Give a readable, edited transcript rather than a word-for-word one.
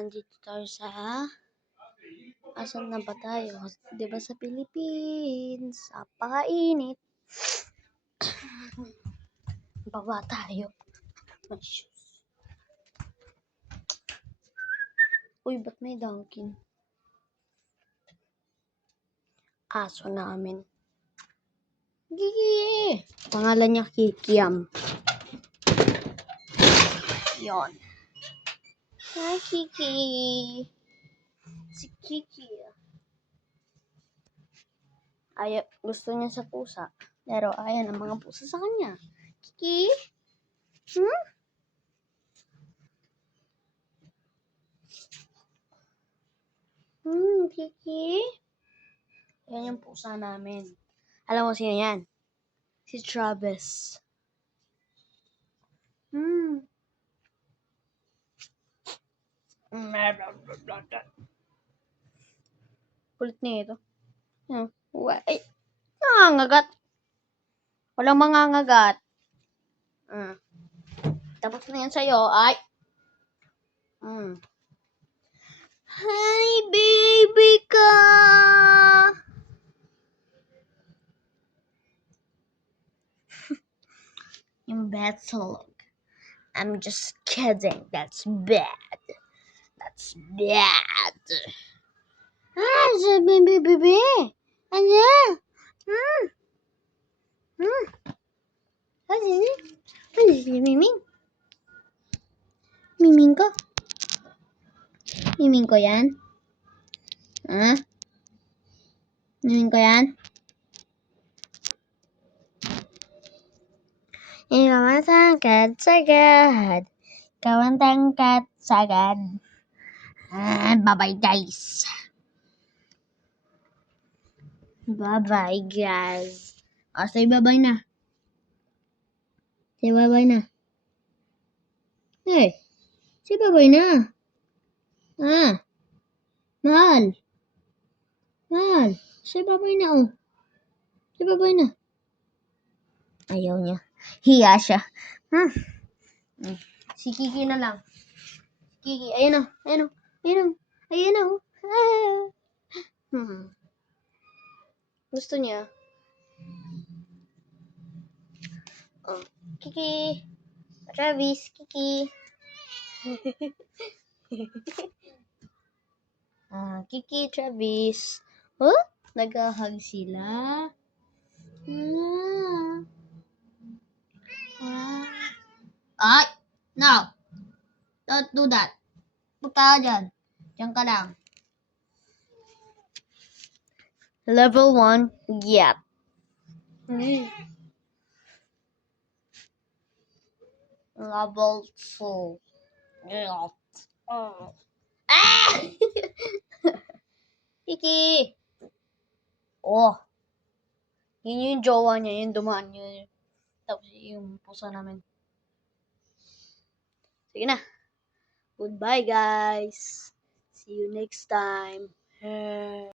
Andito tayo sa... Asan na ba tayo? Diba sa Philippines? Napakainit. Baba tayo. May shoes. Uy, ba't may Dunkin? Aso namin. Gigi! Pangalan niya Kikiam. Yon. Hi, Kiki. Si Kiki. Gusto niya sa pusa. Pero ayan ang mga pusa sa kanya. Kiki? Kiki? Yan yung pusa namin. Alam mo sino yan? Si Travis. Kulit niya ito. Ay, nangangagat. Walang mangangagat. Tapos na yan sa'yo. Ay. Hi, baby ka. Yung bad tulog. I'm just kidding. That's bad. That's bad. Baby. Ano? Ano si Miming? Miming ko? Miming ko yan? Miming ko yan? Ikaw ang tangkad sagad. Ikaw ang tangkad sagad. Bye-bye, guys. Bye-bye, guys. Say bye-bye na. Say bye-bye na. Hey, say bye-bye na. Mahal. Say bye-bye na, oh. Say bye-bye na. Ayaw niya. Hiya siya. Si Kiki na lang. Kiki, ayun o. Gusto niya. Kiki. Travis, Kiki. Kiki, Travis. Nag-hug sila. Ay! No! Don't do that. Punta ka dyan. Diyan ka lang. Level 1, yep. Level 2, yep. Kiki! Yun yung jowa niya, yung dumaan niya. Tapos yung pusa namin. Sige na. Goodbye, guys. See you next time.